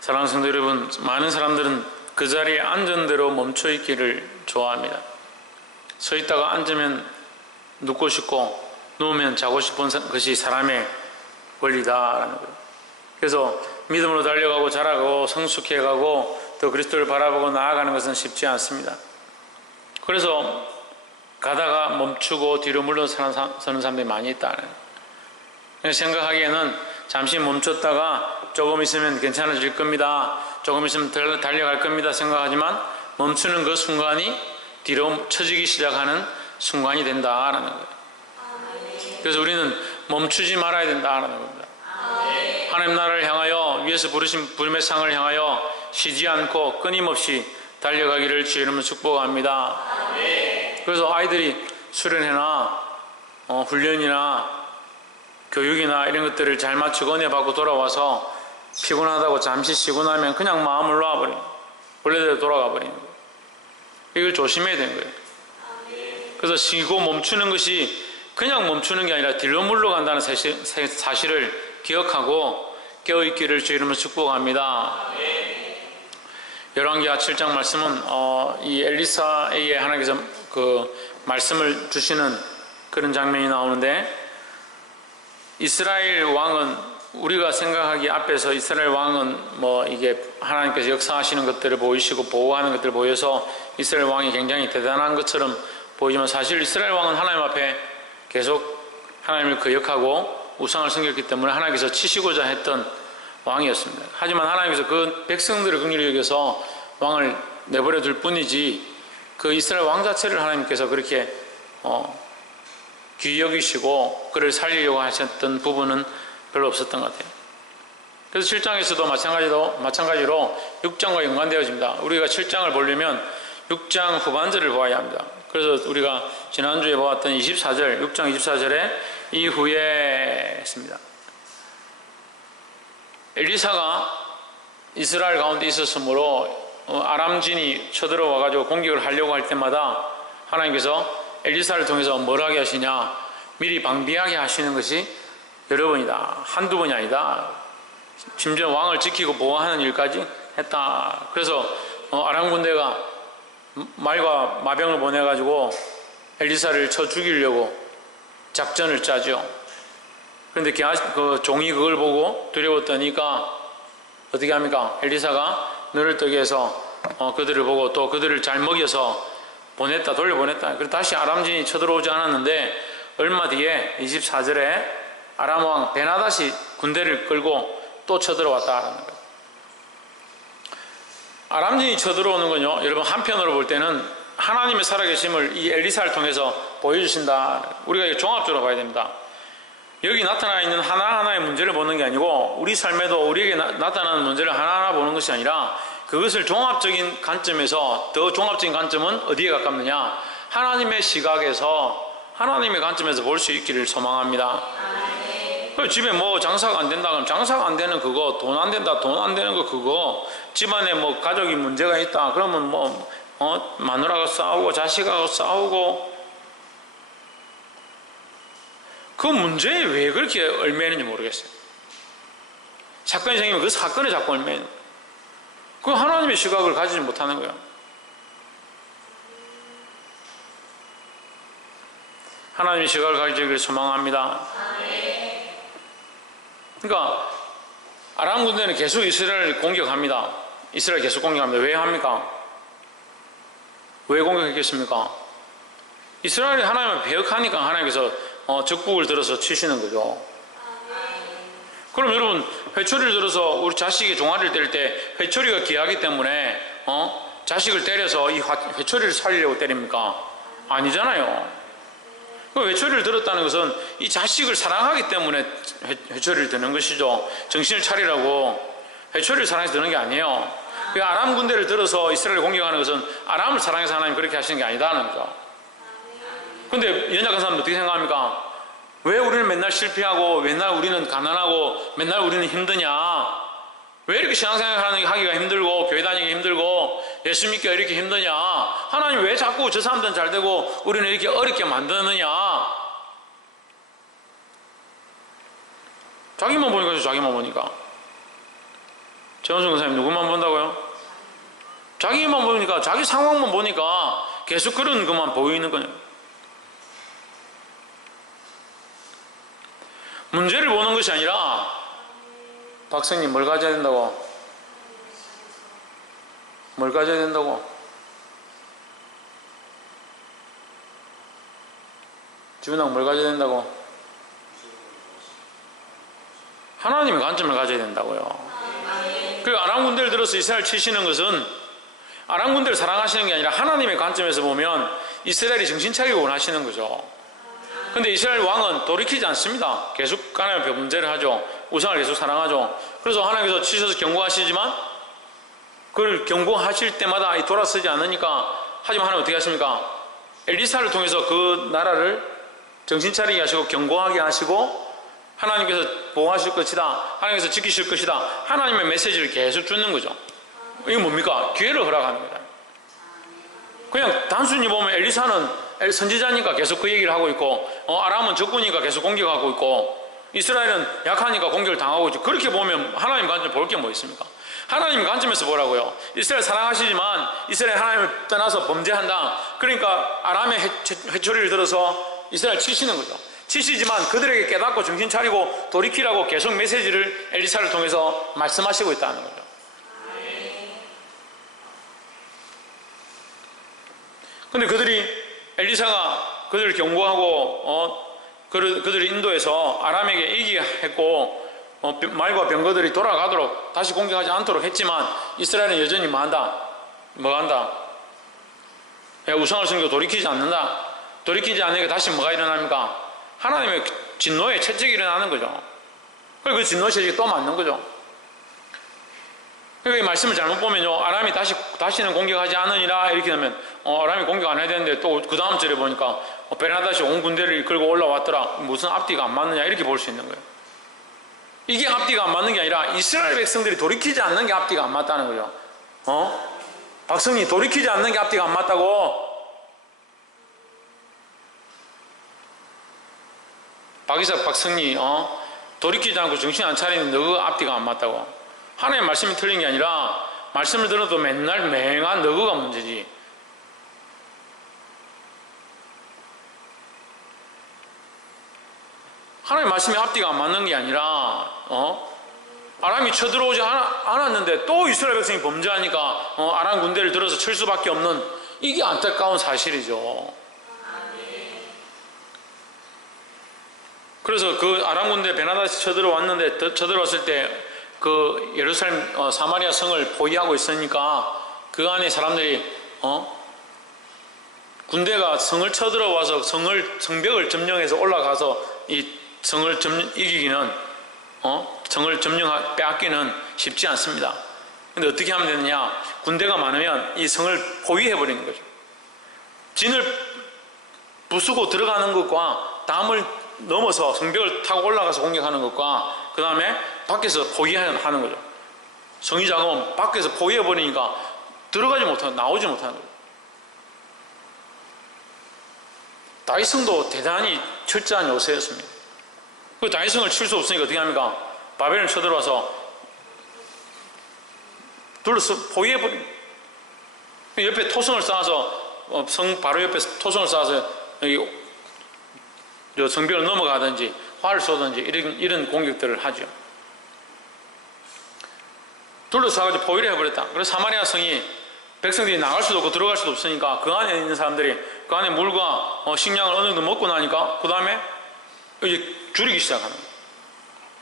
사랑하는 성도 여러분, 많은 사람들은 그 자리에 앉은 대로 멈춰 있기를 좋아합니다. 서 있다가 앉으면 눕고 싶고 누우면 자고 싶은 것이 사람의 원리다라는 거예요. 그래서 믿음으로 달려가고 자라고 성숙해가고 더 그리스도를 바라보고 나아가는 것은 쉽지 않습니다. 그래서 가다가 멈추고 뒤로 물러서는 사람들이 많이 있다는 거예요. 생각하기에는 잠시 멈췄다가 조금 있으면 괜찮아질 겁니다, 조금 있으면 달려갈 겁니다 생각하지만 멈추는 그 순간이 뒤로 처지기 시작하는 순간이 된다라는 거예요. 그래서 우리는 멈추지 말아야 된다라는 겁니다. 하나님 나라를 향하여 위에서 부르신 부름의 상을 향하여 쉬지 않고 끊임없이 달려가기를 주의 이름으로 축복합니다. 그래서 아이들이 수련회나 훈련이나 교육이나 이런 것들을 잘 마치고 은혜 받고 돌아와서 피곤하다고 잠시 쉬고 나면 그냥 마음을 놔버리는, 원래대로 돌아가 버리는 거예요. 이걸 조심해야 되는 거예요. 그래서 쉬고 멈추는 것이 그냥 멈추는 게 아니라 뒤로 물러간다는 사실을 기억하고 깨어있기를 주의 이름으로 축복합니다. 열왕기하 7장 말씀은 이 엘리사에게 하나님께서 그 말씀을 주시는 그런 장면이 나오는데, 이스라엘 왕은 우리가 생각하기 앞에서 이스라엘 왕은 뭐 이게 하나님께서 역사하시는 것들을 보이시고 보호하는 것들을 보여서 이스라엘 왕이 굉장히 대단한 것처럼 보이지만, 사실 이스라엘 왕은 하나님 앞에 계속 하나님을 거역하고 우상을 섬겼기 때문에 하나님께서 치시고자 했던 왕이었습니다. 하지만 하나님께서 그 백성들을 긍휼히 여겨서 왕을 내버려 둘 뿐이지 그 이스라엘 왕 자체를 하나님께서 그렇게 귀히 여기시고 그를 살리려고 하셨던 부분은 별로 없었던 것 같아요. 그래서 7장에서도 마찬가지로 6장과 연관되어집니다. 우리가 7장을 보려면 6장 후반절을 보아야 합니다. 그래서 우리가 지난주에 보았던 24절, 6장 24절에 이후에 했습니다. 엘리사가 이스라엘 가운데 있었으므로 아람진이 쳐들어와가지고 공격을 하려고 할 때마다 하나님께서 엘리사를 통해서 뭘 하게 하시냐, 미리 방비하게 하시는 것이 여러 번이다, 한두 번이 아니다. 심지어 왕을 지키고 보호하는 일까지 했다. 그래서 아람 군대가 말과 마병을 보내가지고 엘리사를 쳐 죽이려고 작전을 짜죠. 그런데 그 종이 그걸 보고 두려웠더니까 어떻게 합니까? 엘리사가 눈을 뜨게 해서 그들을 보고 또 그들을 잘 먹여서 돌려보냈다. 그리고 다시 아람진이 쳐들어오지 않았는데 얼마 뒤에 24절에 아람 왕 베나닷이 군대를 끌고 또 쳐들어왔다라는 거예요. 아람진이 쳐들어오는 건요, 여러분 한편으로 볼 때는 하나님의 살아계심을 이 엘리사를 통해서 보여주신다. 우리가 종합적으로 봐야 됩니다. 여기 나타나 있는 하나하나의 문제를 보는 게 아니고 우리 삶에도 우리에게 나타나는 문제를 하나하나 보는 것이 아니라 그것을 종합적인 관점에서, 더 종합적인 관점은 어디에 가깝느냐, 하나님의 시각에서, 하나님의 관점에서 볼 수 있기를 소망합니다. 집에 뭐 장사가 안 된다 그러면 장사가 안 되는 그거, 돈 안 된다, 돈 안 되는 거 그거, 집안에 뭐 가족이 문제가 있다 그러면 뭐 마누라가 싸우고 자식하고 싸우고, 그 문제에 왜 그렇게 얽매이는지 모르겠어요. 사건이 생기면 그 사건에 자꾸 얽매이는 거예요. 그 하나님의 시각을 가지지 못하는 거예요. 하나님의 시각을 가지기를 소망합니다. 그러니까 아람 군대는 계속 이스라엘을 공격합니다. 이스라엘 계속 공격합니다. 왜 합니까? 왜 공격했겠습니까? 이스라엘이 하나님을 배역하니까 하나님께서 적국을 들어서 치시는 거죠. 그럼 여러분, 회초리를 들어서 우리 자식이 종아리를 때릴 때 회초리가 귀하기 때문에 자식을 때려서 이 회초리를 살리려고 때립니까? 아니잖아요. 그 회초리를 들었다는 것은 이 자식을 사랑하기 때문에 회초리를 드는 것이죠. 정신을 차리라고 회초리를 사랑해서 드는 게 아니에요. 그 아람 군대를 들어서 이스라엘을 공격하는 것은 아람을 사랑해서 하나님 그렇게 하시는 게 아니다는 거죠. 근데 연약한 사람들 어떻게 생각합니까? 왜 우리는 맨날 실패하고, 맨날 우리는 가난하고, 맨날 우리는 힘드냐? 왜 이렇게 신앙생활 하기가 힘들고, 교회 다니기 힘들고, 예수 믿기가 이렇게 힘드냐? 하나님 왜 자꾸 저 사람들은 잘 되고 우리는 이렇게 어렵게 만드느냐? 자기만 보니까 최원순 권사님 누구만 본다고요? 자기만 보니까, 자기 상황만 보니까 계속 그런 것만 보이는 거예요. 문제를 보는 것이 아니라, 박사님 뭘 가져야 된다고? 뭘 가져야 된다고? 주은학 뭘 가져야 된다고? 하나님의 관점을 가져야 된다고요. 그 아람 군대를 들어서 이스라엘 치시는 것은 아람 군대를 사랑하시는 게 아니라 하나님의 관점에서 보면 이스라엘이 정신 차리기 원하시는 거죠. 근데 이스라엘 왕은 돌이키지 않습니다. 계속 하나님의 범죄를 하죠. 우상을 계속 사랑하죠. 그래서 하나님께서 치셔서 경고하시지만 그걸 경고하실 때마다 돌아서지 않으니까, 하지만 하나님 어떻게 하십니까? 엘리사를 통해서 그 나라를 정신 차리게 하시고 경고하게 하시고 하나님께서 보호하실 것이다, 하나님께서 지키실 것이다, 하나님의 메시지를 계속 주는 거죠. 이게 뭡니까? 기회를 허락하는 거다. 그냥 단순히 보면 엘리사는 선지자니까 계속 그 얘기를 하고 있고, 아람은 적군이니까 계속 공격하고 있고, 이스라엘은 약하니까 공격을 당하고 있죠. 그렇게 보면 하나님 관점 볼 게 뭐 있습니까? 하나님 관점에서 보라고요. 이스라엘 사랑하시지만 이스라엘 하나님을 떠나서 범죄한다. 그러니까 아람의 회초리를 들어서 이스라엘 치시는 거죠. 치시지만 그들에게 깨닫고 정신 차리고 돌이키라고 계속 메시지를 엘리사를 통해서 말씀하시고 있다는 거죠. 근데 엘리사가 그들을 경고하고 그들을 인도해서 아람에게 이기게 했고, 말과 병거들이 돌아가도록 다시 공격하지 않도록 했지만 이스라엘은 여전히 뭐 한다? 우상을 섬기고 돌이키지 않는다. 돌이키지 않으니까 다시 뭐가 일어납니까? 하나님의 진노의 채찍이 일어나는 거죠. 그리고 그 진노의 채찍이 또 맞는 거죠. 그러니까 이 말씀을 잘못 보면요, 아람이 다시는 공격하지 않으니라 이렇게 되면 아람이 공격 안 해야 되는데, 또 그 다음 절에 보니까 베나다시 온 군대를 이끌고 올라왔더라, 무슨 앞뒤가 안 맞느냐 이렇게 볼 수 있는 거예요. 이게 앞뒤가 안 맞는 게 아니라 이스라엘 백성들이 돌이키지 않는 게 앞뒤가 안 맞다는 거죠. 박성이 돌이키지 않는 게 앞뒤가 안 맞다고. 박이삭 박성리 돌이키지 않고 정신 안 차리는 너그 앞뒤가 안 맞다고. 하나님의 말씀이 틀린 게 아니라 말씀을 들어도 맨날 맹한 너그가 문제지. 하나님의 말씀이 앞뒤가 안 맞는 게 아니라 아람이 쳐들어오지 않았는데 또 이스라엘 백성이 범죄하니까 아람 군대를 들어서 칠 수밖에 없는, 이게 안타까운 사실이죠. 그래서 그 아람 군대 베나다시 쳐들어왔을 때 그 예루살렘 사마리아 성을 포위하고 있으니까 그 안에 사람들이 군대가 성을 쳐들어와서 성벽을 점령해서 올라가서 이 성을 이기기는 성을 빼앗기는 쉽지 않습니다. 근데 어떻게 하면 되느냐? 군대가 많으면 이 성을 포위해 버리는 거죠. 진을 부수고 들어가는 것과 담을 넘어서 성벽을 타고 올라가서 공격하는 것과 그 다음에 밖에서 포위하는 거죠. 성이 작으면 밖에서 포위해 버리니까 나오지 못하는 거죠. 다윗성도 대단히 철저한 요새였습니다. 그 다윗성을 칠 수 없으니까 어떻게 합니까? 바벨을 쳐들어와서 둘러서 포위해 버린, 옆에 토성을 쌓아서 성 바로 옆에 토성을 쌓아서 여기 성벽을 넘어가든지 활을 쏘든지 이런 공격들을 하죠. 둘러싸가지고 포위를 해버렸다. 그래서 사마리아 성이 백성들이 나갈 수도 없고 들어갈 수도 없으니까 그 안에 있는 사람들이 그 안에 물과 식량을 어느 정도 먹고 나니까 그 다음에 이제 줄이기 시작합니다.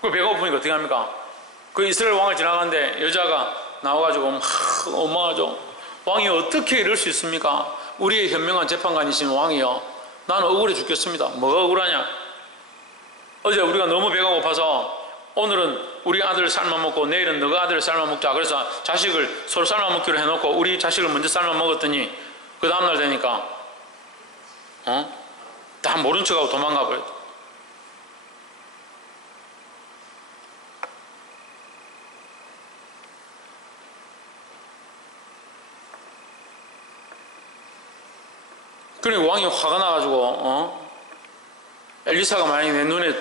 그 배가 고프니까 어떻게 합니까? 그 이스라엘 왕을 지나가는데 여자가 나와가지고 막 원망하죠. 왕이 어떻게 이럴 수 있습니까? 우리의 현명한 재판관이신 왕이요, 나는 억울해 죽겠습니다. 뭐가 억울하냐? 어제 우리가 너무 배가 고파서 오늘은 우리 아들 삶아먹고 내일은 너가 아들을 삶아먹자. 그래서 자식을 서로 삶아먹기로 해놓고 우리 자식을 먼저 삶아먹었더니 그 다음날 되니까 다 모른 척하고 도망가 버렸죠. 그러니까 왕이 화가 나가지고 엘리사가 만약에 내 눈에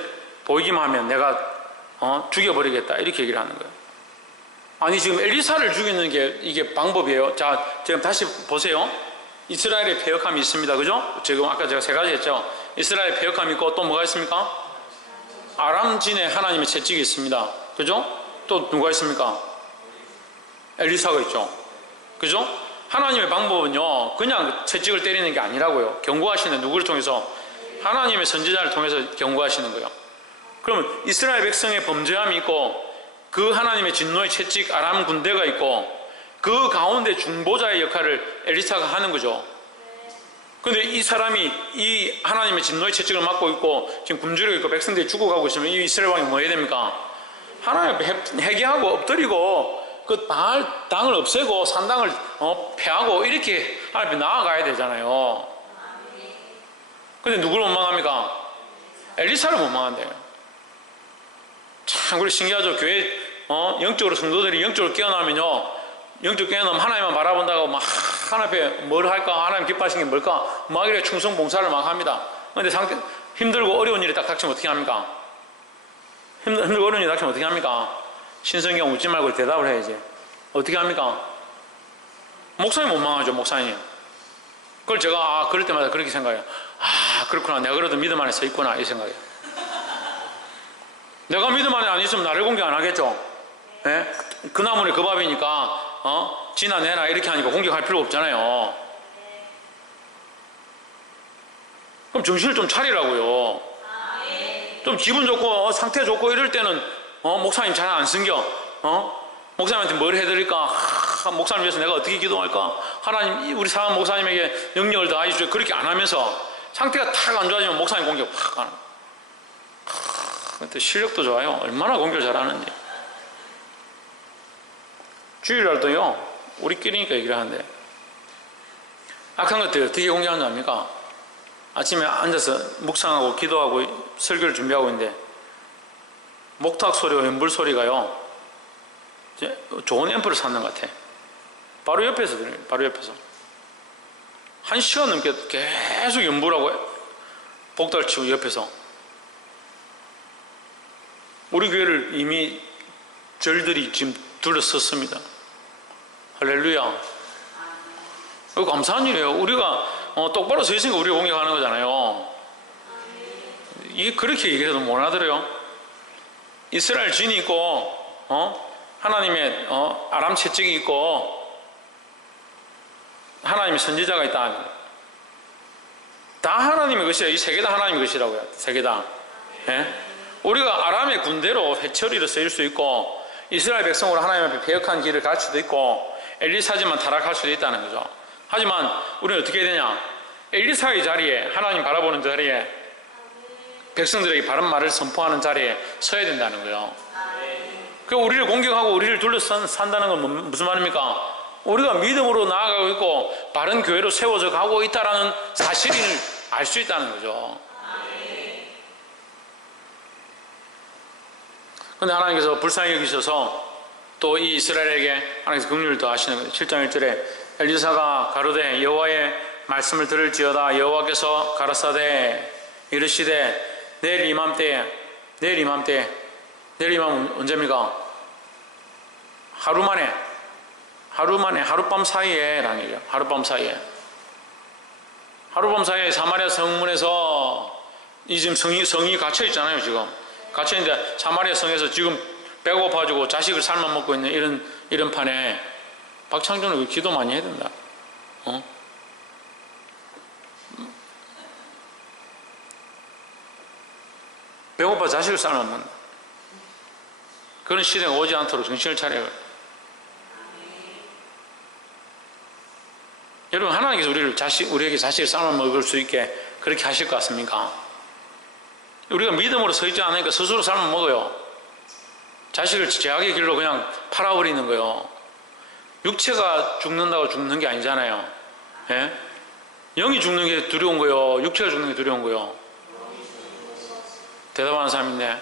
보이기만 하면 내가 죽여버리겠다 이렇게 얘기를 하는 거예요. 아니 지금 엘리사를 죽이는 게 이게 방법이에요. 자, 지금 다시 보세요. 이스라엘의 패역함이 있습니다. 그죠? 지금 아까 제가 세 가지 했죠. 이스라엘의 패역함이 있고 또 뭐가 있습니까? 아람진에 하나님의 채찍이 있습니다. 그죠? 또 누가 있습니까? 엘리사가 있죠. 그죠? 하나님의 방법은요, 그냥 채찍을 때리는 게 아니라고요. 경고하시는 누구를 통해서? 하나님의 선지자를 통해서 경고하시는 거예요. 그러면 이스라엘 백성의 범죄함이 있고 그 하나님의 진노의 채찍 아람 군대가 있고 그 가운데 중보자의 역할을 엘리사가 하는 거죠. 그런데 이 사람이 이 하나님의 진노의 채찍을 맡고 있고 지금 굶주리고 있고 백성들이 죽어가고 있으면 이 이스라엘 왕이 뭐 해야 됩니까? 하나님 회개하고 엎드리고 그 당을 없애고 산당을 폐하고 이렇게 하나님 앞에 나아가야 되잖아요. 근데 누구를 원망합니까? 엘리사를 원망한대요. 참 그래 신기하죠. 교회 영적으로 성도들이 영적으로 깨어나면요, 영적으로 깨어나면 하나님만 바라본다고 막 하나님 앞에 뭘 할까, 하나님 기뻐하시는 게 뭘까 막 이렇게 충성 봉사를 막 합니다. 근데 힘들고 어려운 일이 딱 닥치면 어떻게 합니까? 힘들고 어려운 일이 닥치면 어떻게 합니까? 신성경 묻지 말고 대답을 해야지. 어떻게 합니까? 목사님 원망하죠. 목사님. 그걸 제가 그럴 때마다 그렇게 생각해요. 그렇구나, 내가 그래도 믿음 안에 서 있구나 이 생각이에요. 내가 믿음 안에 안 있으면 나를 공격 안 하겠죠. 예? 그 나무는 그 밥이니까 지나 내나 이렇게 하니까 공격할 필요 없잖아요. 그럼 정신을 좀 차리라고요. 좀 기분 좋고 상태 좋고 이럴 때는 목사님 잘 안 숨겨. 목사님한테 뭘 해드릴까? 목사님 위해서 내가 어떻게 기도할까? 하나님 우리 사람 목사님에게 영역을 더하시죠. 그렇게 안 하면서 상태가 탁 안 좋아지면 목사님 공격 팍 하는. 근데 실력도 좋아요. 얼마나 공격을 잘하는지. 주일날도요, 우리끼리니까 얘기를 하는데, 악한 것들 어떻게 공격하는지 압니까? 아침에 앉아서 묵상하고 기도하고 설교를 준비하고 있는데, 목탁 소리와 연불 소리가요, 좋은 앰프를 샀는 것 같아. 바로 옆에서 들려요. 바로 옆에서. 1시간 넘게 계속 연불하고 복달 치고 옆에서. 우리 교회를 이미 절들이 지금 둘러섰습니다. 할렐루야. 감사한 일이에요. 우리가 똑바로 서 있으니까 우리가 공격하는 거잖아요. 이게 그렇게 얘기해도 못 알아들어요. 이스라엘 진이 있고 하나님의 아람 채찍이 있고 하나님의 선지자가 있다. 다 하나님의 것이에요. 이 세 개 다 하나님의 것이라고요. 세 개 다. 예? 우리가 아람의 군대로 회초리로 쓰일 수 있고 이스라엘 백성으로 하나님 앞에 배역한 길을 갈 수도 있고 엘리사지만 타락할 수도 있다는 거죠. 하지만 우리는 어떻게 해야 되냐? 엘리사의 자리에, 하나님 바라보는 자리에, 백성들에게 바른 말을 선포하는 자리에 서야 된다는 거예요. 그리고 우리를 공격하고 우리를 둘러싼다는 건 무슨 말입니까? 우리가 믿음으로 나아가고 있고 바른 교회로 세워져 가고 있다는 사실을 알 수 있다는 거죠. 그런데 하나님께서 불쌍히 여기셔서 또 이 이스라엘에게 하나님께서 긍휼을 더하시는 거예요. 7장 1절에 엘리사가 가로되 여호와의 말씀을 들을지어다. 여호와께서 가라사대 이르시되 내일 이맘때에, 내일 이맘은 언제입니까? 하루 만에 하룻밤 사이에 라는 얘기예요. 하룻밤 사이에 사마리아 성문에서 이 지금 성이 갇혀 있잖아요. 지금 갇혀 있는데 사마리아 성에서 지금 배고파지고 자식을 삶아 먹고 있는 이런 판에 박창준은 기도 많이 해야 된다. 배고파 자식을 삶아 먹는다. 그런 시대가 오지 않도록 정신을 차려요. 여러분, 하나님께서 우리에게 자식을 삶아 먹을 수 있게 그렇게 하실 것 같습니까? 우리가 믿음으로 서 있지 않으니까 스스로 삶아 먹어요. 자식을 죄악의 길로 그냥 팔아버리는 거예요. 육체가 죽는다고 죽는 게 아니잖아요. 예? 영이 죽는 게 두려운 거예요. 육체가 죽는 게 두려운 거예요. 대답하는 사람 있네.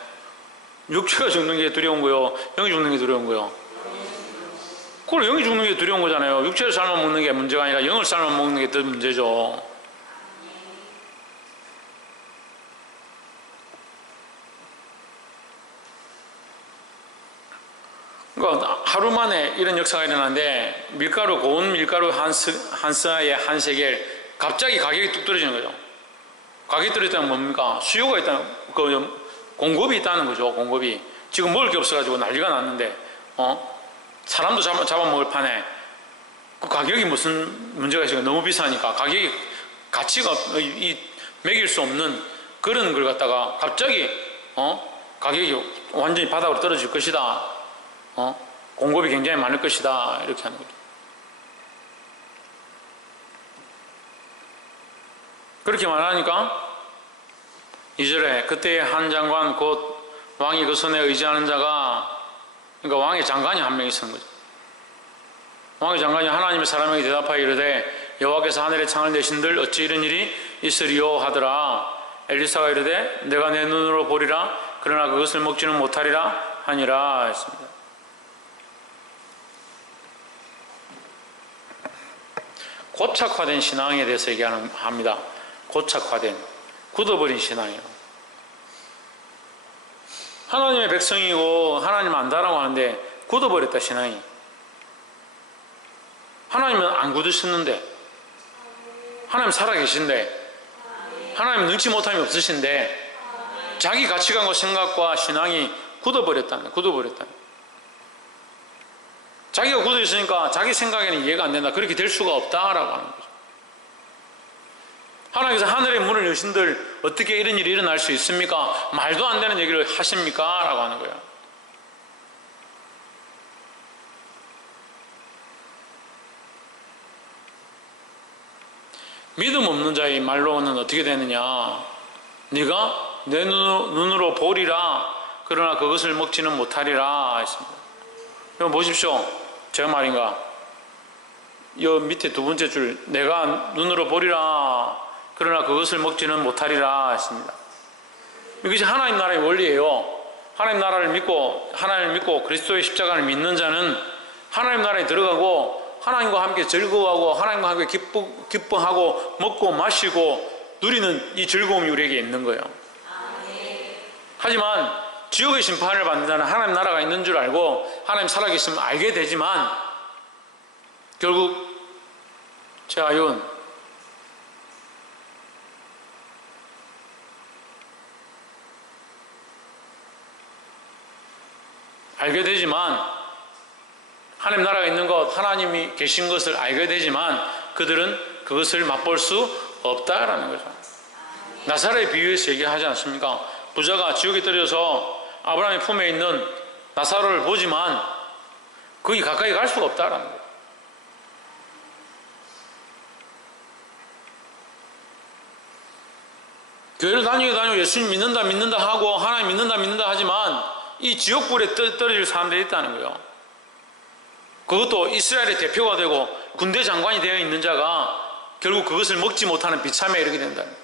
육체가 죽는 게 두려운 거예요. 영이 죽는 게 두려운 거예요. 그걸 영이 죽는 게 두려운 거잖아요. 육체를 삶아 먹는 게 문제가 아니라 영을 삶아 먹는 게 더 문제죠. 그러니까 하루 만에 이런 역사가 일어나는데 밀가루, 고운 밀가루 한 스아에 한 세겔 갑자기 가격이 뚝 떨어지는 거죠. 가격이 떨어졌다는 뭡니까? 수요가 있다는, 공급이 있다는 거죠. 공급이. 지금 먹을 게 없어가지고 난리가 났는데, 사람도 잡아먹을 판에 그 가격이 무슨 문제가 있어요? 너무 비싸니까 가격이 가치가 매길 수 없는 그런 걸 갖다가 갑자기 가격이 완전히 바닥으로 떨어질 것이다. 공급이 굉장히 많을 것이다. 이렇게 하는 거죠. 그렇게 말하니까 2절에 그때 한 장관 곧 왕이 그 손에 의지하는 자가, 그러니까 왕의 장관이 한 명 있었던 거죠. 왕의 장관이 하나님의 사람에게 대답하여 이르되 여호와께서 하늘의 창을 내신들 어찌 이런 일이 있으리요 하더라. 엘리사가 이르되 내가 내 눈으로 보리라 그러나 그것을 먹지는 못하리라 하니라 했습니다. 고착화된 신앙에 대해서 얘기합니다. 고착화된, 굳어버린 신앙이에요. 하나님의 백성이고 하나님 안다라고 하는데 굳어버렸다, 신앙이. 하나님은 안 굳으셨는데, 하나님 살아계신데, 하나님 능치 못함이 없으신데, 자기 가치관과 생각과 신앙이 굳어버렸다는. 자기가 굳어 있으니까 자기 생각에는 이해가 안 된다. 그렇게 될 수가 없다라고 하는 거죠. 하나님께서 하늘의 문을 여신들 어떻게 이런 일이 일어날 수 있습니까? 말도 안 되는 얘기를 하십니까? 라고 하는 거예요. 믿음 없는 자의 말로는 어떻게 되느냐? 네가 내 눈으로 보리라 그러나 그것을 먹지는 못하리라 했습니다. 여러분 보십시오. 제가 말인가? 이 밑에 두 번째 줄, 내가 눈으로 보리라 그러나 그것을 먹지는 못하리라 했습니다. 이것이 하나님 나라의 원리예요. 하나님 나라를 믿고, 하나님을 믿고 그리스도의 십자가를 믿는 자는 하나님 나라에 들어가고 하나님과 함께 즐거워하고 하나님과 함께 기뻐하고 먹고 마시고 누리는 이 즐거움이 우리에게 있는 거예요. 하지만 지옥의 심판을 받는 자는 하나님 나라가 있는 줄 알고 하나님 살아계심을 알게 되지만 결국 제아윤 알게 되지만 하나님 나라가 있는 것, 하나님이 계신 것을 알게 되지만 그들은 그것을 맛볼 수 없다라는 거죠. 나사로의 비유에서 얘기하지 않습니까? 부자가 지옥에 떨어져서 아브라함의 품에 있는 나사로를 보지만 거기 가까이 갈 수가 없다라는 거예요. 교회를 다니고 예수님 믿는다 하고 하나님 믿는다 하지만 이 지옥불에 떨어질 사람들이 있다는 거예요. 그것도 이스라엘의 대표가 되고 군대 장관이 되어 있는 자가 결국 그것을 먹지 못하는 비참에 이르게 된다는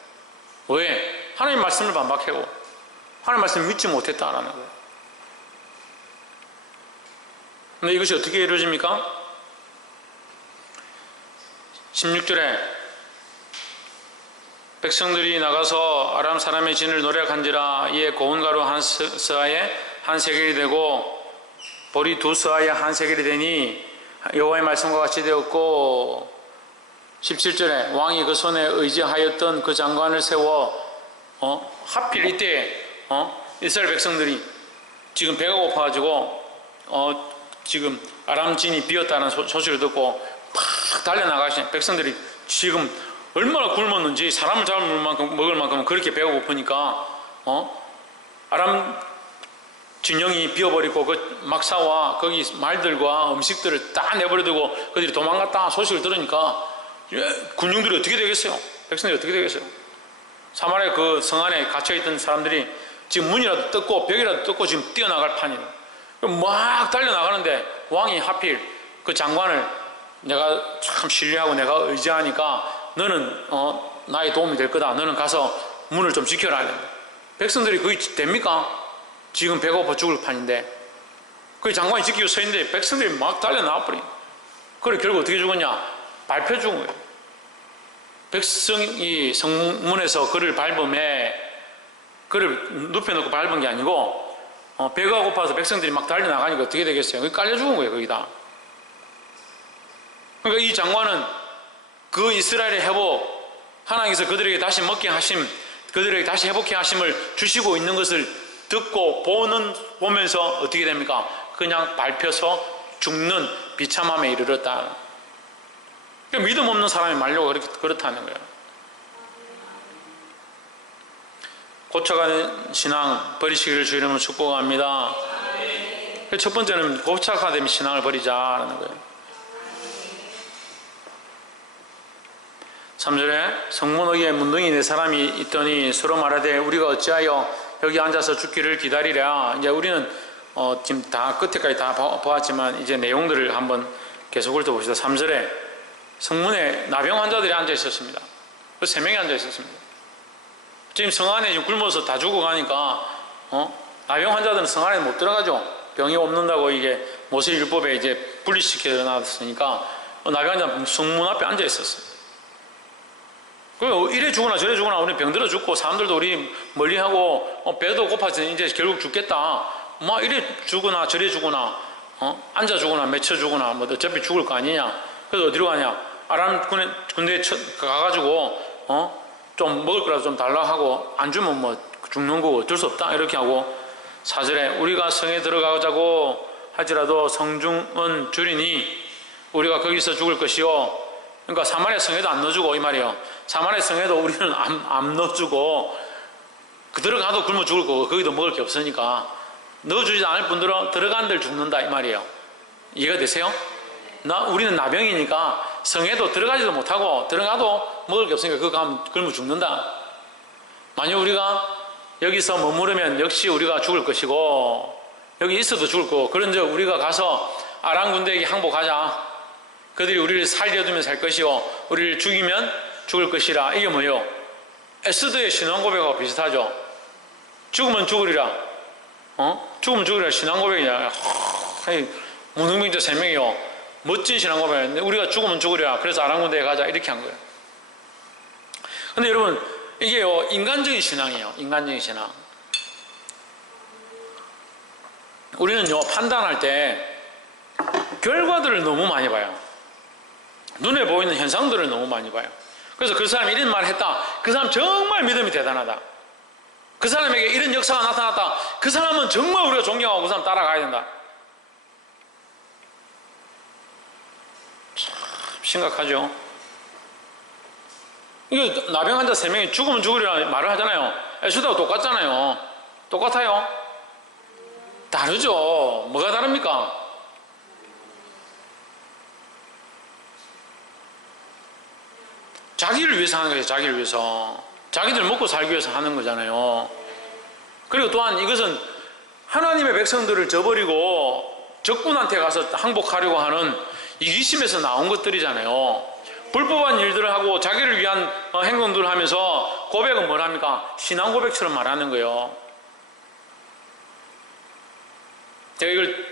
거예요. 왜? 하나님 말씀을 반박하고 하나님 말씀을 믿지 못했다라는 거예요. 근데 이것이 어떻게 이루어집니까? 16절에 백성들이 나가서 아람 사람의 진을 노력한지라 이에 고운 가루 한 스아에 한 세겔이 되고 보리 두 스아에 한 세겔이 되니 여호와의 말씀과 같이 되었고 17절에 왕이 그 손에 의지하였던 그 장관을 세워 하필 이때 이스라엘 백성들이 지금 배가 고파가지고 지금 아람 진이 비었다는 소식을 듣고 막 달려나가신 백성들이 지금 얼마나 굶었는지 사람을 잡을 먹을 만큼 그렇게 배가 고프니까 아람 진영이 비어버리고 그 막사와 거기 말들과 음식들을 다 내버려두고 그들이 도망갔다 소식을 들으니까 군중들이 어떻게 되겠어요? 백성들이 어떻게 되겠어요? 사마리아 그 성 안에 갇혀있던 사람들이 지금 문이라도 뜯고 벽이라도 뜯고 지금 뛰어나갈 판이에요. 막 달려나가는데 왕이 하필 그 장관을 내가 참 신뢰하고 내가 의지하니까 너는 나의 도움이 될 거다. 너는 가서 문을 좀 지켜라. 백성들이 그게 됩니까? 지금 배고파 죽을 판인데 그 장관이 지키고 서 있는데 백성들이 막 달려나와 버린. 그래 결국 어떻게 죽었냐? 밟혀 죽은 거예요. 백성이 성문에서 그를 밟음에 그를 눕혀놓고 밟은 게 아니고 배가 고파서 백성들이 막 달려나가니까 어떻게 되겠어요? 거기 깔려 죽은 거예요, 거기다. 그러니까 이 장관은 그 이스라엘의 회복, 하나님께서 그들에게 다시 먹게 하심, 그들에게 다시 회복해 하심을 주시고 있는 것을 듣고 보면서 어떻게 됩니까? 그냥 밟혀서 죽는 비참함에 이르렀다. 그러니까 믿음 없는 사람이 말려고 그렇다는 거예요. 고쳐가는 신앙 버리시기를 주 이름으로 축복합니다. 첫 번째는 고착화된 신앙을 버리자라는 거예요. 3절에 성문어기에 문둥이 네 사람이 있더니 서로 말하되 우리가 어찌하여 여기 앉아서 죽기를 기다리랴. 이제 우리는 지금 다 끝에까지 다 보았지만 이제 내용들을 한번 계속 훑어봅시다. 3절에 성문에 나병 환자들이 앉아 있었습니다. 그 3명이 앉아 있었습니다. 지금 성 안에 굶어서 다 죽어가니까 나병 환자들은 성 안에 못 들어가죠. 병이 없는다고 이게 모세율법에 이제 분리시켜 놨으니까 나병 환자는 성문 앞에 앉아 있었어요. 이래 죽으나 저래 죽으나 우리 병들어 죽고 사람들도 우리 멀리하고 배도 고파서 이제 결국 죽겠다. 뭐 이래 죽으나 저래 죽으나 앉아 죽으나 맺혀 죽으나 뭐 어차피 죽을 거 아니냐. 그래서 어디로 가냐. 아람 군대에 가가지고 좀 먹을 거라도 좀 달라 하고 안 주면 뭐 죽는 거고 어쩔 수 없다 이렇게 하고 4절에 우리가 성에 들어가자고 할지라도 성중은 줄이니 우리가 거기서 죽을 것이요. 그러니까 사마리아 성에도 안 넣어주고 이 말이에요. 사마리아 성에도 우리는 안 넣어주고 들어가도 굶어 죽을 거고 거기도 먹을 게 없으니까 넣어주지 않을 분들은 들어간 들 죽는다 이 말이에요. 이해가 되세요? 우리는 나병이니까 성에도 들어가지도 못하고 들어가도 먹을 게 없으니까 그거 가면 굶어 죽는다. 만약 우리가 여기서 머무르면 역시 우리가 죽을 것이고 여기 있어도 죽을 거고 그런즉 우리가 가서 아람 군대에게 항복하자. 그들이 우리를 살려두면 살 것이요 우리를 죽이면 죽을 것이라. 이게 뭐예요? 에스더의 신앙 고백하고 비슷하죠. 죽으면 죽으리라. 죽으면 죽으리라 신앙 고백이냐. 무능병자 3명이요 멋진 신앙 고백인데 우리가 죽으면 죽으리라. 그래서 아람 군대에 가자 이렇게 한 거예요. 근데 여러분 이게요 인간적인 신앙이에요. 인간적인 신앙. 우리는요 판단할 때 결과들을 너무 많이 봐요. 눈에 보이는 현상들을 너무 많이 봐요. 그래서 그 사람이 이런 말을 했다. 그 사람 정말 믿음이 대단하다. 그 사람에게 이런 역사가 나타났다. 그 사람은 정말 우리가 존경하고 그 사람 따라가야 된다. 참 심각하죠. 이거 나병 환자 3명이 죽으면 죽으리라 말을 하잖아요. 에스더하고 똑같잖아요. 똑같아요. 다르죠. 뭐가 다릅니까? 자기를 위해서 하는 거예요. 자기를 위해서. 자기들 먹고 살기 위해서 하는 거잖아요. 그리고 또한 이것은 하나님의 백성들을 저버리고 적군한테 가서 항복하려고 하는 이기심에서 나온 것들이잖아요. 불법한 일들을 하고 자기를 위한 행동들을 하면서 고백은 뭘 합니까? 신앙 고백처럼 말하는 거예요. 제가 이걸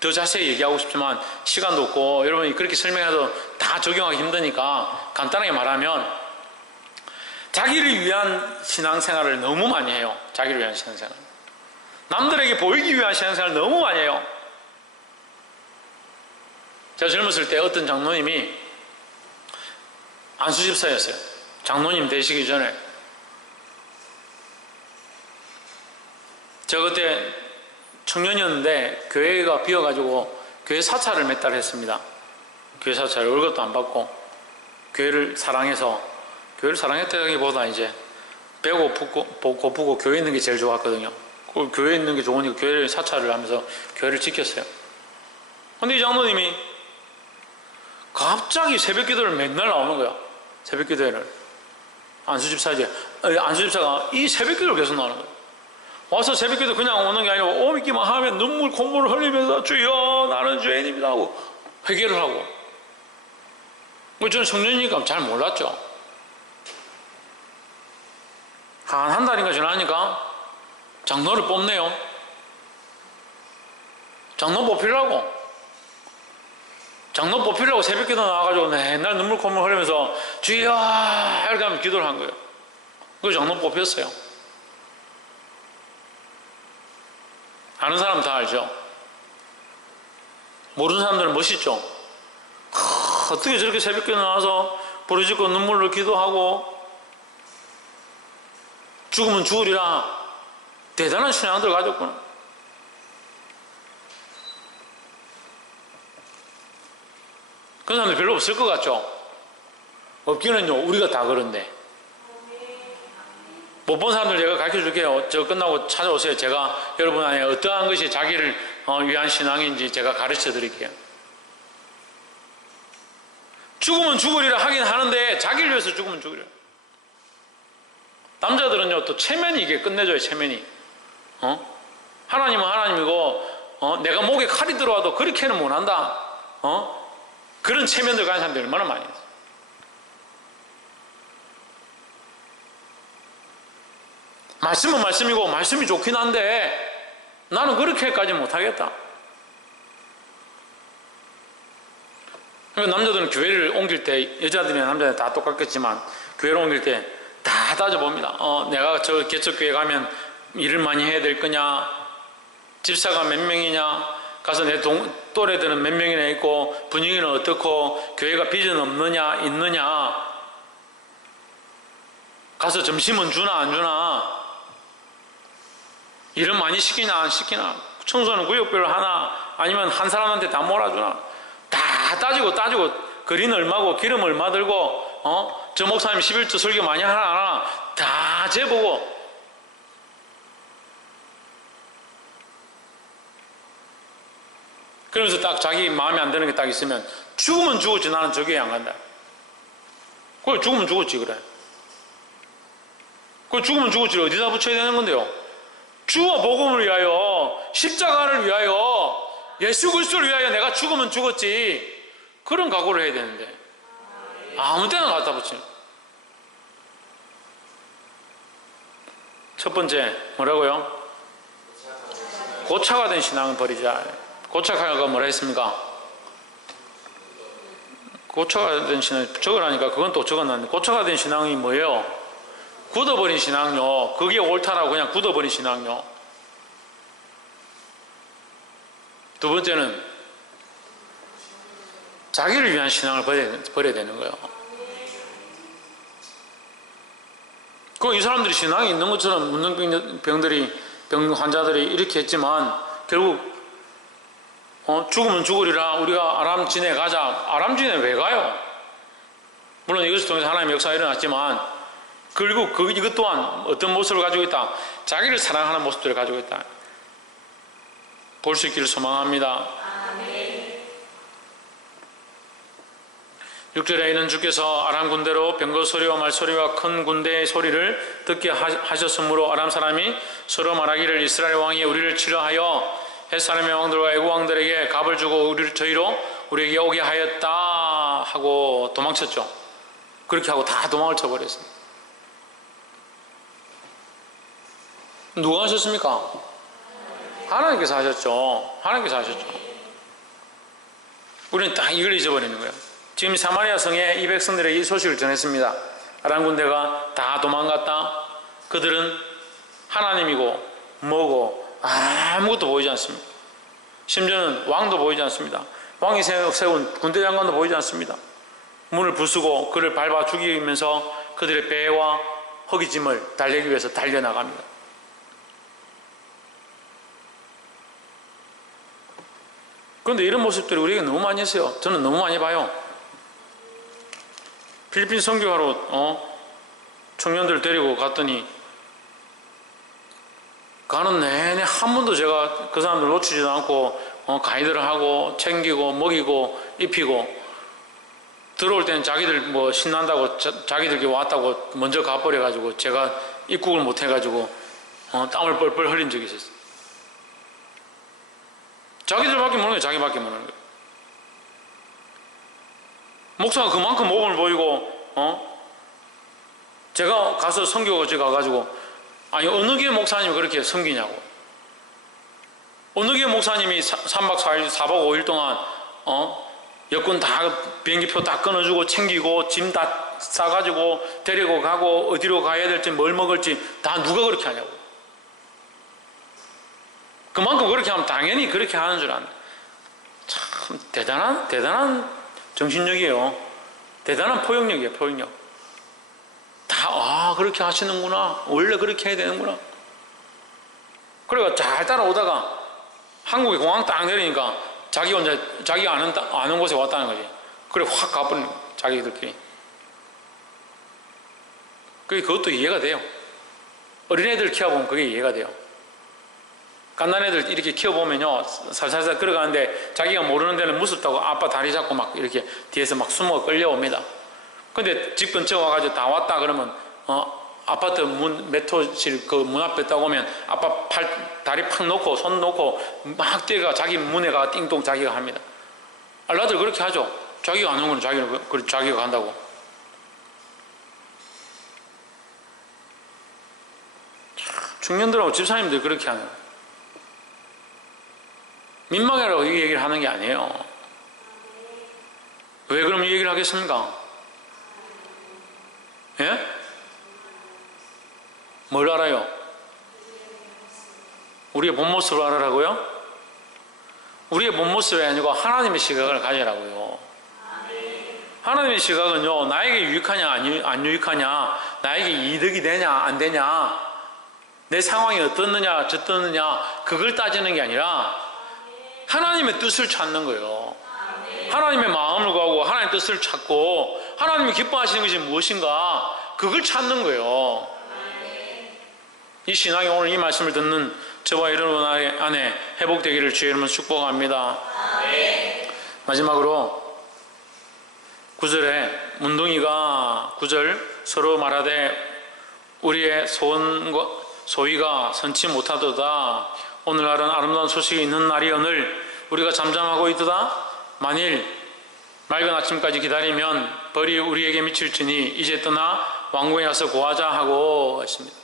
더 자세히 얘기하고 싶지만 시간도 없고 여러분이 그렇게 설명해도 다 적용하기 힘드니까 간단하게 말하면 자기를 위한 신앙생활을 너무 많이 해요. 자기를 위한 신앙생활. 남들에게 보이기 위한 신앙생활을 너무 많이 해요. 제가 젊었을 때 어떤 장로님이 안수집사였어요. 장로님 되시기 전에. 제가 그때 청년이었는데 교회가 비어가지고 교회 사찰을 몇 달 했습니다. 교회 사찰 월급도 안 받고 교회를 사랑해서 교회를 사랑했다기보다 이제 배고프고 교회에 있는 게 제일 좋았거든요. 교회에 있는 게 좋으니까 교회를 사찰을 하면서 교회를 지켰어요. 근데 이 장로님이 갑자기 새벽 기도를 맨날 나오는 거야. 새벽 기도회를. 안수집사지. 안수집사가 이 새벽 기도를 계속 나오는 거야. 와서 새벽 기도 그냥 오는 게 아니라 오미기만 하면 눈물 콧물을 흘리면서 주여 나는 죄인입니다 하고 회개를 하고. 저는 청년이니까 잘 몰랐죠. 한 달인가 지나니까 장로를 뽑네요. 장로 뽑히려고. 장로 뽑히려고 새벽 기도 나와가지고 맨날 눈물 콧물 흘리면서 주여 이렇게 하면 기도를 한 거예요. 그래서 장로 뽑혔어요. 아는 사람 다 알죠? 모르는 사람들은 멋있죠? 어떻게 저렇게 새벽에 나와서 부르짖고 눈물로 기도하고 죽으면 죽으리라 대단한 신앙들 가졌구나. 그런 사람들 별로 없을 것 같죠? 없기는요, 우리가 다 그런데. 못 본 사람들 제가 가르쳐 줄게요. 저 끝나고 찾아오세요. 제가 여러분 안에 어떠한 것이 자기를 위한 신앙인지 제가 가르쳐 드릴게요. 죽으면 죽으리라 하긴 하는데 자기를 위해서 죽으면 죽으리라. 남자들은요, 또 체면이 이게 끝내줘요, 체면이. 하나님은 하나님이고, 내가 목에 칼이 들어와도 그렇게는 못한다. 그런 체면들 가진 사람들이 얼마나 많이 있어요. 말씀은 말씀이고, 말씀이 좋긴 한데, 나는 그렇게까지 못하겠다. 그러니까 남자들은 교회를 옮길 때, 여자들이나 남자들 다 똑같겠지만, 교회를 옮길 때 다 따져봅니다. 내가 저 개척교회 가면 일을 많이 해야 될 거냐, 집사가 몇 명이냐, 가서 내 또래들은 몇 명이나 있고, 분위기는 어떻고, 교회가 비전 없느냐, 있느냐, 가서 점심은 주나, 안 주나, 일은 많이 시키나, 안 시키나, 청소는 구역별로 하나, 아니면 한 사람한테 다 몰아주나, 다 따지고, 거리는 얼마고, 기름 얼마 들고, 저 목사님 11조 설교 많이 하나, 안 하나, 다 재보고, 그러면서 딱 자기 마음에 안 드는 게 딱 있으면 죽으면 죽었지 나는 저 교회 안 간다. 그걸 죽으면 죽었지 그래. 그걸 죽으면 죽었지 어디다 붙여야 되는 건데요. 주와 복음을 위하여 십자가를 위하여 예수 그리스도를 위하여 내가 죽으면 죽었지 그런 각오를 해야 되는데 아무 데나 갖다 붙이는. 첫 번째 뭐라고요? 고차가 된 신앙을 버리자. 고착하가 뭐라 했습니까? 고차가 된 신앙 적으라니까 그건 또 적어놨는데 고차가 된 신앙이 뭐예요? 굳어버린 신앙요. 그게 옳다라고 그냥 굳어버린 신앙요. 두 번째는 자기를 위한 신앙을 버려야 되는 거예요. 그 이 사람들이 신앙이 있는 것처럼 문둥병 병 환자들이 이렇게 했지만 결국 죽으면 죽으리라 우리가 아람진에 가자. 아람진에 왜 가요? 물론 이것을 통해서 하나님의 역사가 일어났지만 결국 이것 또한 어떤 모습을 가지고 있다? 자기를 사랑하는 모습들을 가지고 있다. 볼 수 있기를 소망합니다. 아멘. 6절에 이는 주께서 아람 군대로 병거 소리와 말소리와 큰 군대의 소리를 듣게 하셨으므로 아람 사람이 서로 말하기를 이스라엘 왕이 우리를 치러하여 햇사람의 왕들과 애국 왕들에게 값을 주고 저희로 우리에게 오게 하였다 하고 도망쳤죠. 그렇게 하고 다 도망을 쳐버렸습니다. 누가 하셨습니까? 하나님께서 하셨죠. 하나님께서 하셨죠. 우리는 딱 이걸 잊어버리는 거예요. 지금 사마리아 성에 이 백성들에게 이 소식을 전했습니다. 아람 군대가 다 도망갔다. 그들은 하나님이고 뭐고 아무것도 보이지 않습니다. 심지어는 왕도 보이지 않습니다. 왕이 세운 군대 장관도 보이지 않습니다. 문을 부수고 그를 밟아 죽이면서 그들의 배와 허기짐을 달래기 위해서 달려나갑니다. 그런데 이런 모습들이 우리에게 너무 많이 있어요. 저는 너무 많이 봐요. 필리핀 선교하러 청년들 데리고 갔더니 가는 내내 한 번도 제가 그 사람들 놓치지도 않고 가이드를 하고 챙기고 먹이고 입히고 들어올 때는 자기들 뭐 신난다고 자기들이 왔다고 먼저 가버려가지고 제가 입국을 못 해가지고 땀을 뻘뻘 흘린 적이 있었어요. 자기들밖에 모르는 거예요. 자기밖에 모르는 거예요. 목사가 그만큼 모범을 보이고 제가 가서 선교지 가가지고 아니 어느 교회 목사님이 그렇게 섬기냐고. 어느 교회 목사님이 3박 4일 4박 5일 동안 여권 다 비행기표 다 끊어주고 챙기고 짐 다 싸가지고 데리고 가고 어디로 가야 될지 뭘 먹을지 다 누가 그렇게 하냐고. 그만큼 그렇게 하면 당연히 그렇게 하는 줄 아는. 참 대단한 정신력이에요. 대단한 포용력이에요. 포용력. 그렇게 하시는구나. 원래 그렇게 해야 되는구나. 그래가 잘 따라오다가 한국에 공항 딱 내리니까 자기 혼자 자기가 아는 곳에 왔다는 거지. 그래 확 가버리는 거야, 자기들끼리. 그것도 이해가 돼요. 어린애들 키워보면 그게 이해가 돼요. 갓난애들 이렇게 키워보면요, 살살살 걸어가는데 자기가 모르는 데는 무섭다고 아빠 다리 잡고 막 이렇게 뒤에서 막 숨어 끌려옵니다. 근데 집 근처 와가지고 다 왔다 그러면 아파트 몇 호실 그 문 앞에 딱 오면 아빠 다리 팍 놓고 손 놓고 막 뛰어가 자기 문에 가 띵동 자기가 합니다. 알라들 그렇게 하죠. 자기가 안 오는 거는 자기가 간다고. 중년들하고 집사님들 그렇게 하는 거예요. 민망해라고 이 얘기를 하는 게 아니에요. 왜 그럼 이 얘기를 하겠습니까? 예? 뭘 알아요? 우리의 본 모습을 알아라고요? 우리의 본 모습이 아니고 하나님의 시각을 가지라고요. 하나님의 시각은요, 나에게 유익하냐 안 유익하냐, 나에게 이득이 되냐 안 되냐, 내 상황이 어떻느냐 저떻느냐 그걸 따지는 게 아니라 하나님의 뜻을 찾는 거예요. 하나님의 마음을 구하고 하나님의 뜻을 찾고 하나님이 기뻐하시는 것이 무엇인가 그걸 찾는 거예요. 이 신앙이 오늘 이 말씀을 듣는 저와 여러분 안에 회복되기를 주의 이름으로 축복합니다. 마지막으로 9절에 문둥이가 9절 서로 말하되 우리의 소위가 선치 못하도다. 오늘날은 아름다운 소식이 있는 날이 오늘 우리가 잠잠하고 있도다. 만일 맑은 아침까지 기다리면 벌이 우리에게 미칠지니 이제 떠나 왕궁에 가서 구하자 하고 했습니다.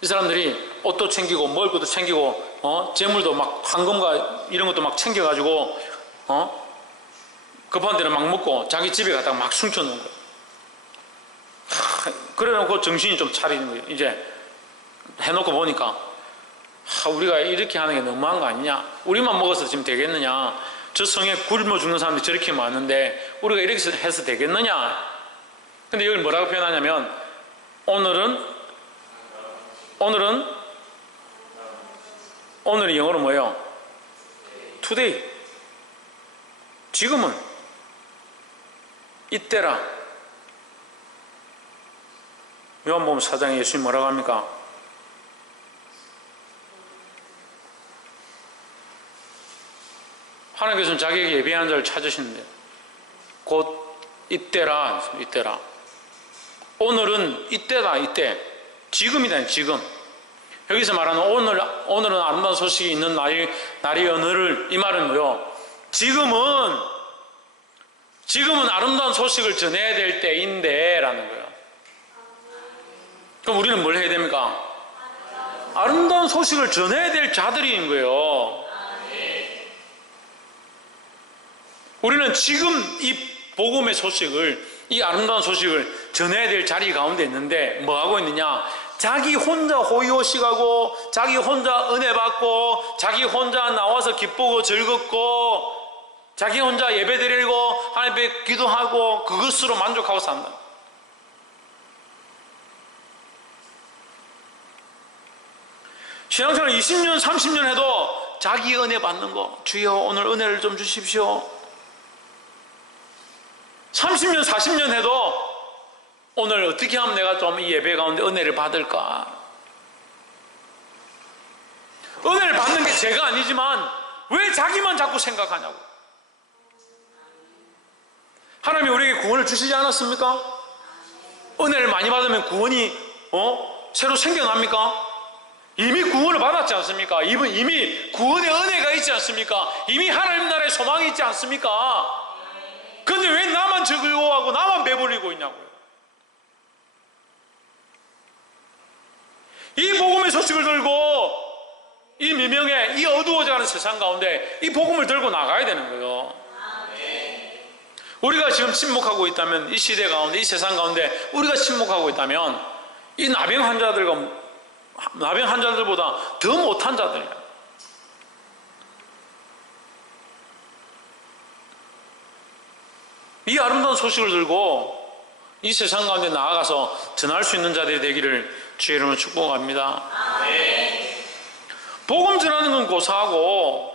이 사람들이 옷도 챙기고 먹을 것도 챙기고 재물도 막 황금과 이런 것도 막 챙겨가지고 급한 데는 막 먹고 자기 집에 갔다가 막 숨겨놓은 거예요. 그래놓고 정신이 좀 차리는 거예요. 이제 해놓고 보니까 우리가 이렇게 하는 게 너무한 거 아니냐, 우리만 먹어서 지금 되겠느냐, 저 성에 굶어 죽는 사람들이 저렇게 많은데 우리가 이렇게 해서 되겠느냐. 근데 여기 뭐라고 표현하냐면 오늘이 영어로 뭐예요? today. 지금은 이때라. 요한복음 4장에 예수님 뭐라고 합니까? 하나님께서는 자기에게 예비한 자를 찾으시는데 곧 이때라. 오늘은 이때다. 이때. 지금이다. 지금. 여기서 말하는 오늘은 아름다운 소식이 있는 날이 오늘을, 이 말은 뭐요? 지금은 아름다운 소식을 전해야 될 때인데 라는 거예요. 그럼 우리는 뭘 해야 됩니까? 아름다운 소식을 전해야 될 자들인 거예요. 우리는 지금 이 복음의 소식을, 이 아름다운 소식을 전해야 될 자리 가운데 있는데 뭐 하고 있느냐? 자기 혼자 호의호식하고 자기 혼자 은혜 받고 자기 혼자 나와서 기쁘고 즐겁고 자기 혼자 예배드리고 하나님 앞에 기도하고 그것으로 만족하고 산다. 신앙생활 20년 30년 해도 자기 은혜 받는 거, 주여 오늘 은혜를 좀 주십시오. 30년 40년 해도 오늘 어떻게 하면 내가 좀 이 예배 가운데 은혜를 받을까? 은혜를 받는 게 죄가 아니지만 왜 자기만 자꾸 생각하냐고. 하나님이 우리에게 구원을 주시지 않았습니까? 은혜를 많이 받으면 구원이 새로 생겨납니까? 이미 구원을 받았지 않습니까? 이미 구원의 은혜가 있지 않습니까? 이미 하나님 나라의 소망이 있지 않습니까? 그런데 왜 나만 즐거워하고 나만 배부리고 있냐고요. 이 복음의 소식을 들고 이 미명에 이 어두워져가는 세상 가운데 이 복음을 들고 나가야 되는 거예요. 우리가 지금 침묵하고 있다면, 이 시대 가운데 이 세상 가운데 우리가 침묵하고 있다면 이 나병 환자들보다 더 못한 자들이야. 이 아름다운 소식을 들고 이 세상 가운데 나아가서 전할 수 있는 자들이 되기를 주의 이름으로 축복합니다. 복음 전하는 건 고사하고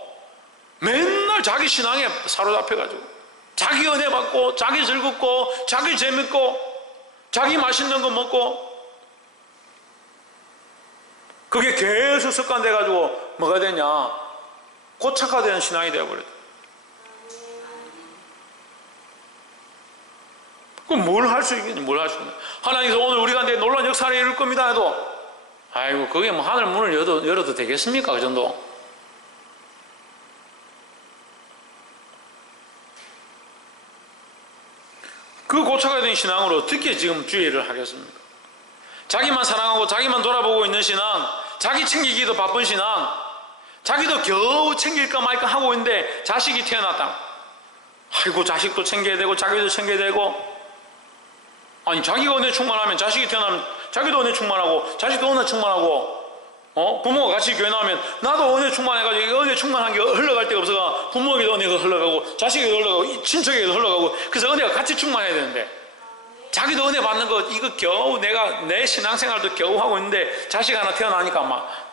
맨날 자기 신앙에 사로잡혀가지고 자기 은혜 받고 자기 즐겁고 자기 재밌고 자기 맛있는 거 먹고 그게 계속 습관돼가지고 뭐가 되냐, 고착화된 신앙이 되어버렸다. 그럼 뭘 할 수 있겠니? 뭘 할 수 있냐? 하나님께서 오늘 우리 가운데 놀라운 역사를 이룰 겁니다 해도 아이고 그게 뭐 하늘 문을 열어도 되겠습니까? 그 정도. 그 고착화된 신앙으로 어떻게 지금 주의를 하겠습니까? 자기만 사랑하고 자기만 돌아보고 있는 신앙, 자기 챙기기도 바쁜 신앙, 자기도 겨우 챙길까 말까 하고 있는데 자식이 태어났다. 아이고 자식도 챙겨야 되고 자기도 챙겨야 되고, 아니 자기가 은혜 충만하면 자식이 태어나면 자기도 은혜 충만하고 자식도 은혜 충만하고, 부모가 같이 교회 나오면 나도 은혜 충만해가지고 은혜 충만한 게 흘러갈 데가 없어가 부모에게도 은혜가 흘러가고 자식에게도 흘러가고 친척에게도 흘러가고, 그래서 은혜가 같이 충만해야 되는데 자기도 은혜 받는 거 이거 겨우 내가 내 신앙생활도 겨우 하고 있는데 자식 하나 태어나니까 막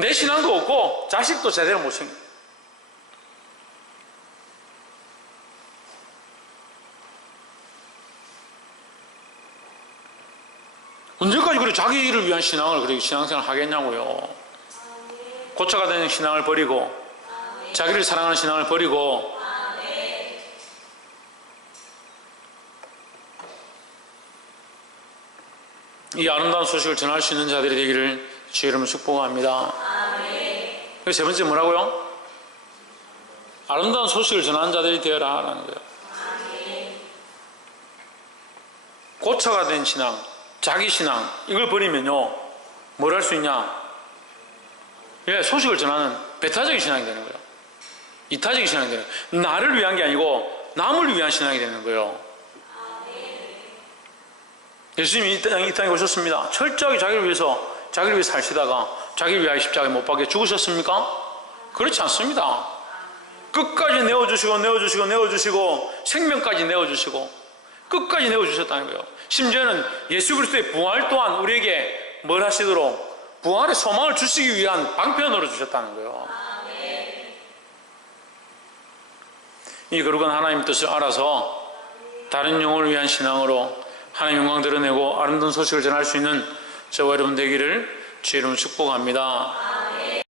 내 신앙도 없고 자식도 제대로 못 챙겨. 언제까지 그래 자기를 위한 신앙을 그렇게 신앙생활 하겠냐고요. 고쳐가 되는 신앙을 버리고 자기를 사랑하는 신앙을 버리고 이 아름다운 소식을 전할 수 있는 자들이 되기를 주의 이름으로 축복합니다. 세 번째 뭐라고요? 아름다운 소식을 전하는 자들이 되어라 라는 거예요. 고쳐가 된 신앙, 자기 신앙, 이걸 버리면요 뭘 할 수 있냐? 예, 소식을 전하는 배타적인 신앙이 되는 거예요. 이타적인 신앙이 되는 거예요. 나를 위한 게 아니고 남을 위한 신앙이 되는 거예요. 예수님이 이 땅에 오셨습니다. 철저하게 자기를 위해서 살시다가 자기를 위하여 십자가에 못 박혀 죽으셨습니까? 그렇지 않습니다. 끝까지 내어주시고 생명까지 내어주시고 끝까지 내어주셨다는 거예요. 심지어는 예수 그리스도의 부활 또한 우리에게 뭘 하시도록 부활의 소망을 주시기 위한 방편으로 주셨다는 거예요. 이 거룩한 하나님의 뜻을 알아서 다른 영혼을 위한 신앙으로 하나님 영광 드러내고 아름다운 소식을 전할 수 있는 저와 여러분 되기를 주의 이름으로 축복합니다.